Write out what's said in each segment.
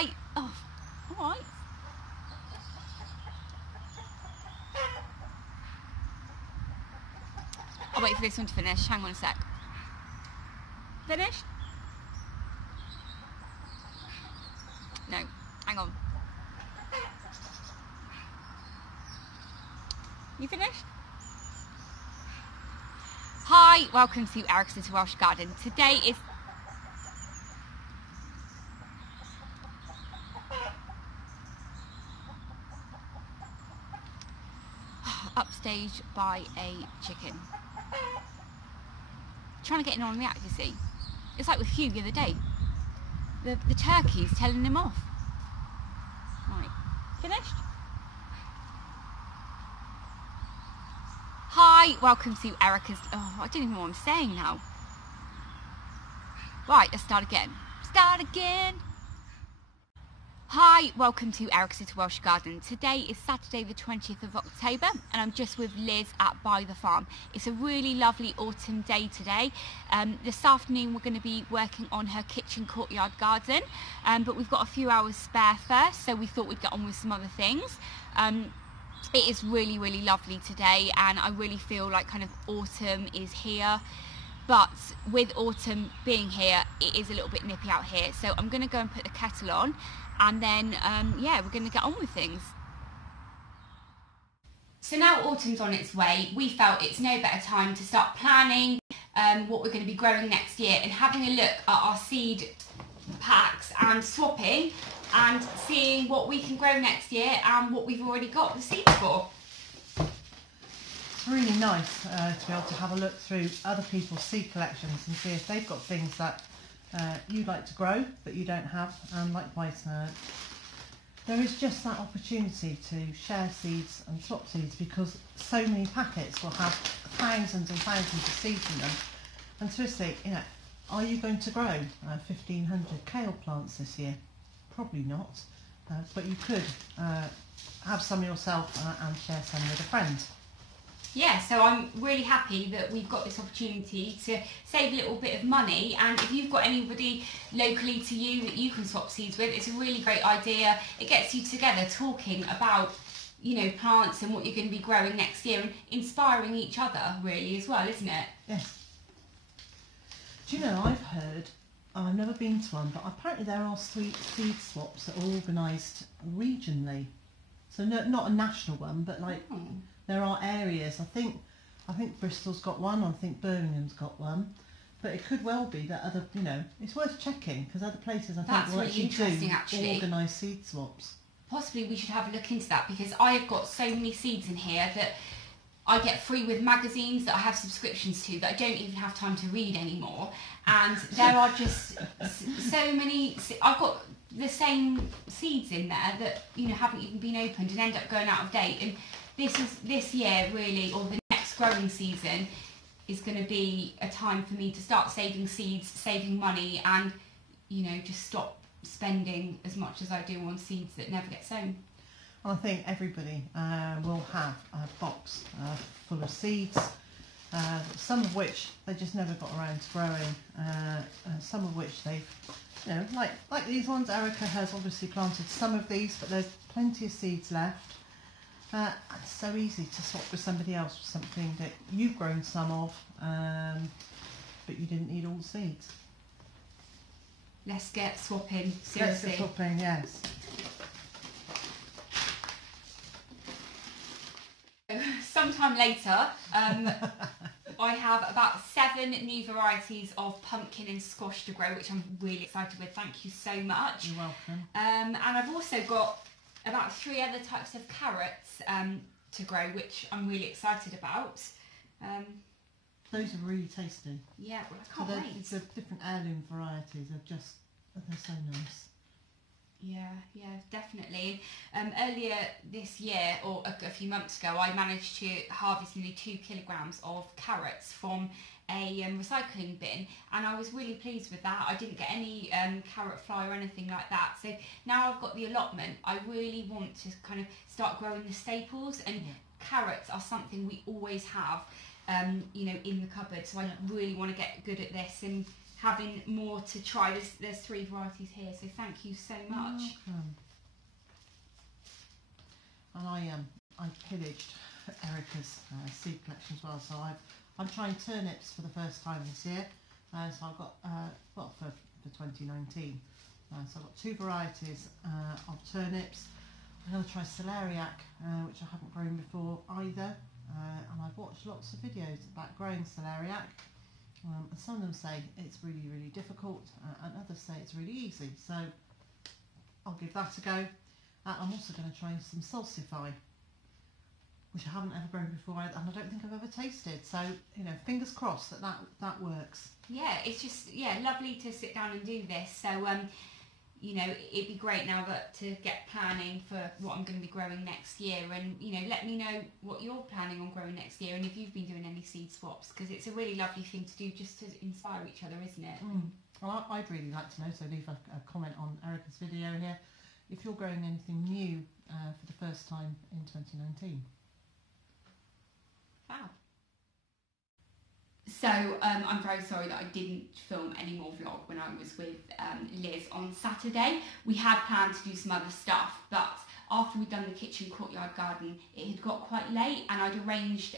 Hi. Oh, all right. I'll wait for this one to finish. Hang on a sec. Finished? No. Hang on. You finished? Hi, welcome to Eric's Little Welsh Garden. Today is upstaged by a chicken. Trying to get in on the act, you see. It's like with Hugh the other day. The turkey's telling him off. Right, finished? Hi, welcome to Erica's... Oh, I don't even know what I'm saying now. Right, let's start again. Start again. Hi, welcome to Eric's Little Welsh Garden. Today is Saturday the 20th of October and I'm just with Liz at By the Farm. It's a really lovely autumn day today. This afternoon we're going to be working on her kitchen courtyard garden, but we've got a few hours spare first, so we thought we'd get on with some other things. It is really, really lovely today and I really feel like kind of autumn is here. But with autumn being here, it is a little bit nippy out here. So I'm going to go and put the kettle on and then, yeah, we're going to get on with things. So now autumn's on its way, we felt it's no better time to start planning what we're going to be growing next year and having a look at our seed packs and swapping and seeing what we can grow next year and what we've already got the seeds for. It's really nice to be able to have a look through other people's seed collections and see if they've got things that you like to grow that you don't have, and likewise there is just that opportunity to share seeds and swap seeds, because so many packets will have thousands and thousands of seeds in them. And seriously, you know, are you going to grow 1,500 kale plants this year? Probably not, but you could have some yourself and share some with a friend. Yeah, so I'm really happy that we've got this opportunity to save a little bit of money, and if you've got anybody locally to you that you can swap seeds with, it's a really great idea. It gets you together talking about, you know, plants and what you're going to be growing next year and inspiring each other really as well, isn't it? Yes. Do you know, I've heard, I've never been to one, but apparently there are seed swaps that are organised regionally. So not a national one, but like... There are areas, I think Bristol's got one, I think Birmingham's got one, but it could well be that other, you know, it's worth checking, because other places I think will really actually do organised seed swaps. Possibly we should have a look into that, because I have got so many seeds in here that I get free with magazines that I have subscriptions to that I don't even have time to read anymore, and there are just so many, I've got the same seeds in there that, you know, haven't even been opened and end up going out of date. And this year really, or the next growing season, is going to be a time for me to start saving seeds, saving money, and, you know, just stop spending as much as I do on seeds that never get sown. I think everybody will have a box full of seeds, some of which they just never got around to growing, some of which they've, you know, like these ones. Erica has obviously planted some of these, but there's plenty of seeds left. It's so easy to swap with somebody else for something that you've grown some of, but you didn't need all the seeds. Let's get swapping, seriously. Let's get swapping, yes. Sometime later, I have about 7 new varieties of pumpkin and squash to grow, which I'm really excited with. Thank you so much. You're welcome. And I've also got about 3 other types of carrots to grow, which I'm really excited about. Those are really tasty. Yeah, well, I can't wait. The different heirloom varieties are just, they're so nice. Yeah, definitely. Earlier this year, or a few months ago, I managed to harvest nearly 2 kilograms of carrots from a recycling bin, and I was really pleased with that. I didn't get any carrot fly or anything like that. So now I've got the allotment, I really want to kind of start growing the staples, and carrots are something we always have, you know, in the cupboard. So I really want to get good at this and having more to try. There's 3 varieties here, so thank you so much. Welcome. And I pillaged Erica's seed collection as well, so I'm trying turnips for the first time this year. So I've got, well, for 2019. So I've got 2 varieties of turnips. I'm going to try celeriac, which I haven't grown before either. And I've watched lots of videos about growing celeriac. And some of them say it's really, really difficult, and others say it's really easy. So I'll give that a go. I'm also going to try some salsify, which I haven't ever grown before, and I don't think I've ever tasted. So, you know, fingers crossed that works. Yeah, it's just, yeah, lovely to sit down and do this. So, you know, it'd be great now to get planning for what I'm going to be growing next year, and, you know, let me know what you're planning on growing next year, and if you've been doing any seed swaps, because it's a really lovely thing to do, just to inspire each other, isn't it? Well, I'd really like to know, so leave a comment on Erica's video here if you're growing anything new for the first time in 2019. Fab. So I'm very sorry that I didn't film any more vlog when I was with Liz on Saturday. We had planned to do some other stuff, but after we'd done the kitchen courtyard garden, it had got quite late, and I'd arranged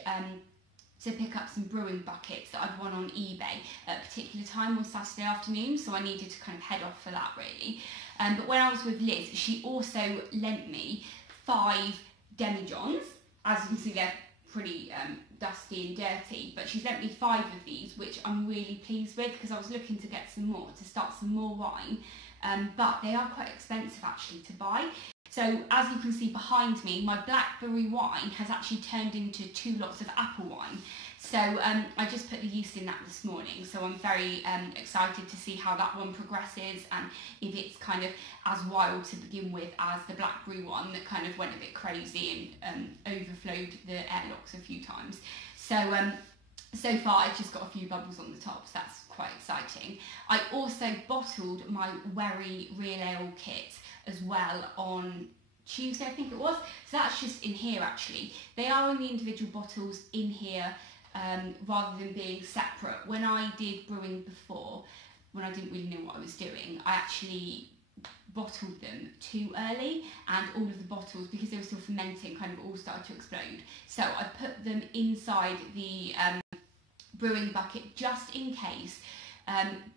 to pick up some brewing buckets that I'd won on eBay at a particular time on Saturday afternoon, so I needed to kind of head off for that really. But when I was with Liz, she also lent me 5 demijohns. As you can see, they're pretty dusty and dirty, but she's lent me 5 of these, which I'm really pleased with, because I was looking to get some more, to start some more wine, but they are quite expensive actually to buy. So as you can see behind me, my blackberry wine has actually turned into 2 lots of apple wine. So I just put the yeast in that this morning, so I'm very excited to see how that one progresses, and if it's kind of as wild to begin with as the blackberry one that kind of went a bit crazy and overflowed the airlocks a few times. So so far I've just got a few bubbles on the top, so that's quite exciting. I also bottled my Wherry Real Ale kit as well on Tuesday, I think it was. So that's just in here actually. They are in the individual bottles in here, rather than being separate. When I did brewing before, when I didn't really know what I was doing, I actually bottled them too early, and all of the bottles, because they were still fermenting, kind of all started to explode. So I put them inside the brewing bucket just in case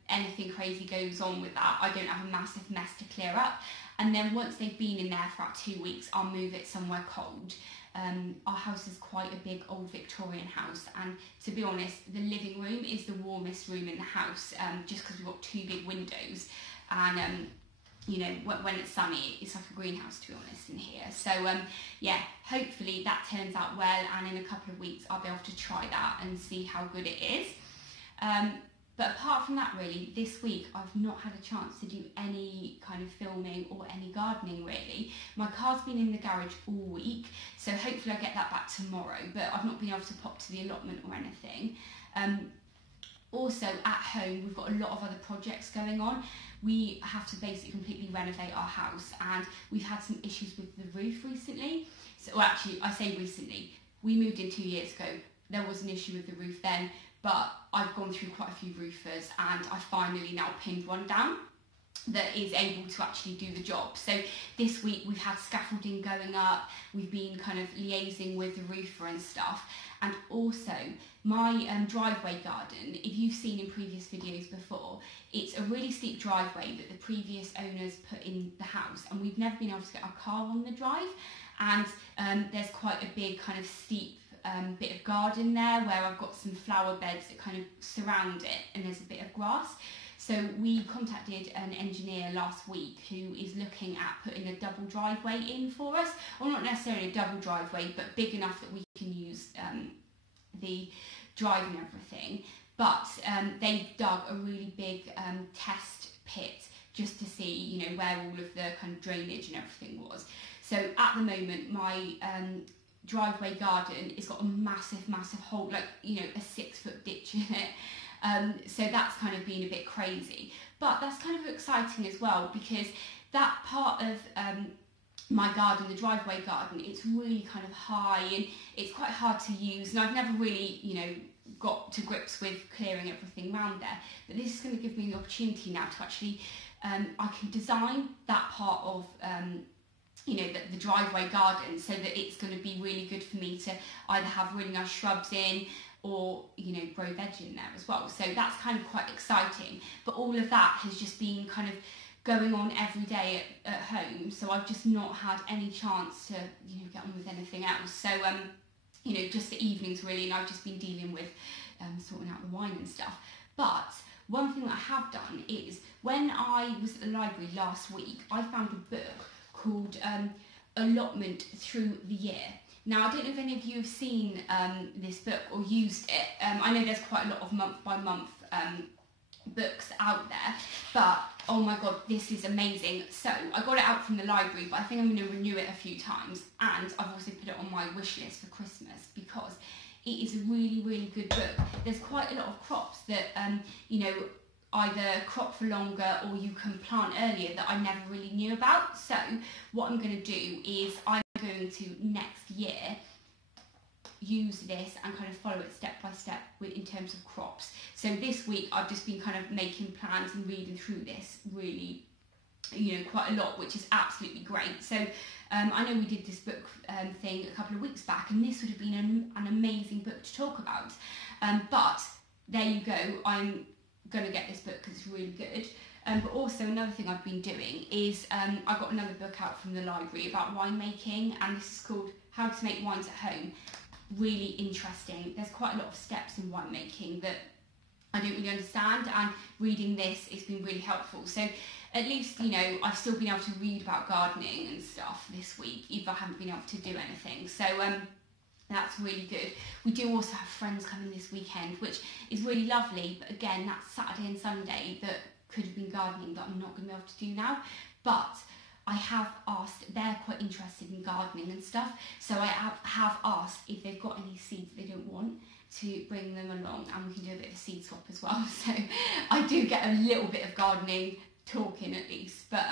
anything crazy goes on with that. I don't have a massive mess to clear up. And then once they've been in there for about 2 weeks, I'll move it somewhere cold. Our house is quite a big old Victorian house, and to be honest, the living room is the warmest room in the house, just because we've got 2 big windows, and you know, when it's sunny, it's like a greenhouse, to be honest, in here. So yeah, hopefully that turns out well, and in a couple of weeks I'll be able to try that and see how good it is. But apart from that, really, this week I've not had a chance to do any kind of filming or any gardening really. My car's been in the garage all week, so hopefully I'll get that back tomorrow, but I've not been able to pop to the allotment or anything. Also at home, we've got a lot of other projects going on. We have to basically completely renovate our house, and we've had some issues with the roof recently. So, well, actually, I say recently, we moved in 2 years ago. There was an issue with the roof then, but I've gone through quite a few roofers, and I finally now pinned one down that is able to actually do the job. So this week we've had scaffolding going up, we've been kind of liaising with the roofer and stuff, and also my driveway garden, if you've seen in previous videos before, it's a really steep driveway that the previous owners put in the house, and we've never been able to get our car on the drive, and there's quite a big kind of steep bit of garden there where I've got some flower beds that kind of surround it, and there's a bit of grass. So we contacted an engineer last week who is looking at putting a double driveway in for us, or not necessarily a double driveway, but big enough that we can use the drive and everything. But they dug a really big test pit just to see, you know, where all of the kind of drainage and everything was. So at the moment, my driveway garden has got a massive hole, like, you know, a 6-foot ditch in it. So that's kind of been a bit crazy, but that's kind of exciting as well, because that part of my garden, the driveway garden, it's really kind of high and it's quite hard to use, and I've never really, you know, got to grips with clearing everything around there. But this is going to give me the opportunity now to actually, I can design that part of you know, the driveway garden so that it's going to be really good for me to either have really nice shrubs in or, you know, grow veg in there as well. So that's kind of quite exciting. But all of that has just been kind of going on every day at home. So I've just not had any chance to, you know, get on with anything else. So, you know, just the evenings really, and I've just been dealing with sorting out the wine and stuff. But one thing that I have done is when I was at the library last week, I found a book called Allotment Through the Year. Now, I don't know if any of you have seen this book or used it. I know there's quite a lot of month by month books out there, but oh my god, this is amazing. So I got it out from the library, but I think I'm going to renew it a few times, and I've also put it on my wish list for Christmas because it is a really, really good book. There's quite a lot of crops that you know, either crop for longer or you can plant earlier that I never really knew about. So what I'm going to do is I'm going to next year use this and kind of follow it step by step in terms of crops. So this week I've just been kind of making plans and reading through this really, you know, quite a lot, which is absolutely great. So I know we did this book thing a couple of weeks back, and this would have been an amazing book to talk about. But there you go, I'm going to get this book because it's really good. But also another thing I've been doing is I got another book out from the library about winemaking, and this is called How to Make Wines at Home. Really interesting. There's quite a lot of steps in winemaking that I don't really understand, and reading this has been really helpful. So at least, you know, I've still been able to read about gardening and stuff this week, even if I haven't been able to do anything. So that's really good. We do also have friends coming this weekend, which is really lovely, but again, that's Saturday and Sunday that could have been gardening that I'm not going to be able to do now. But I have asked, they're quite interested in gardening and stuff, so I have asked if they've got any seeds they don't want to bring them along, and we can do a bit of a seed swap as well. So I do get a little bit of gardening talking at least, but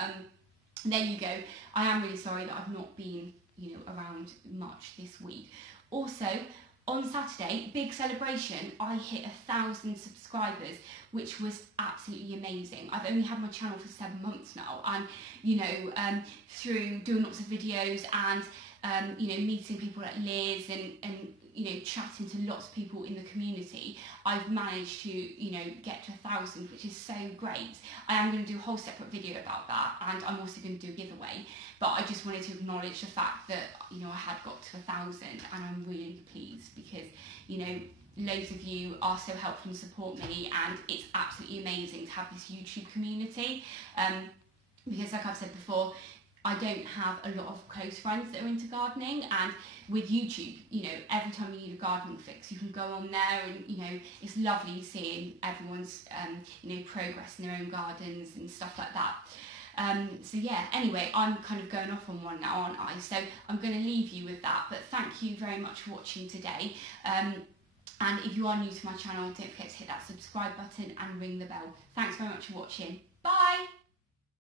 there you go. I am really sorry that I've not been, you know, around much this week. Also, on Saturday, big celebration, I hit 1,000 subscribers, which was absolutely amazing. I've only had my channel for 7 months now, and, you know, through doing lots of videos and, you know, meeting people like Liz and, you know, chatting to lots of people in the community, I've managed to, you know, get to 1,000, which is so great. I am going to do a whole separate video about that, and I'm also going to do a giveaway, but I just wanted to acknowledge the fact that, you know, I had got to 1,000, and I'm really pleased because, you know, loads of you are so helpful and support me, and it's absolutely amazing to have this YouTube community, because like I've said before, I don't have a lot of close friends that are into gardening, and with YouTube, you know, every time you need a gardening fix, you can go on there, and, you know, it's lovely seeing everyone's, you know, progress in their own gardens and stuff like that. So yeah, anyway, I'm kind of going off on one now, aren't I? So I'm going to leave you with that, but thank you very much for watching today. And if you are new to my channel, don't forget to hit that subscribe button and ring the bell. Thanks very much for watching. Bye!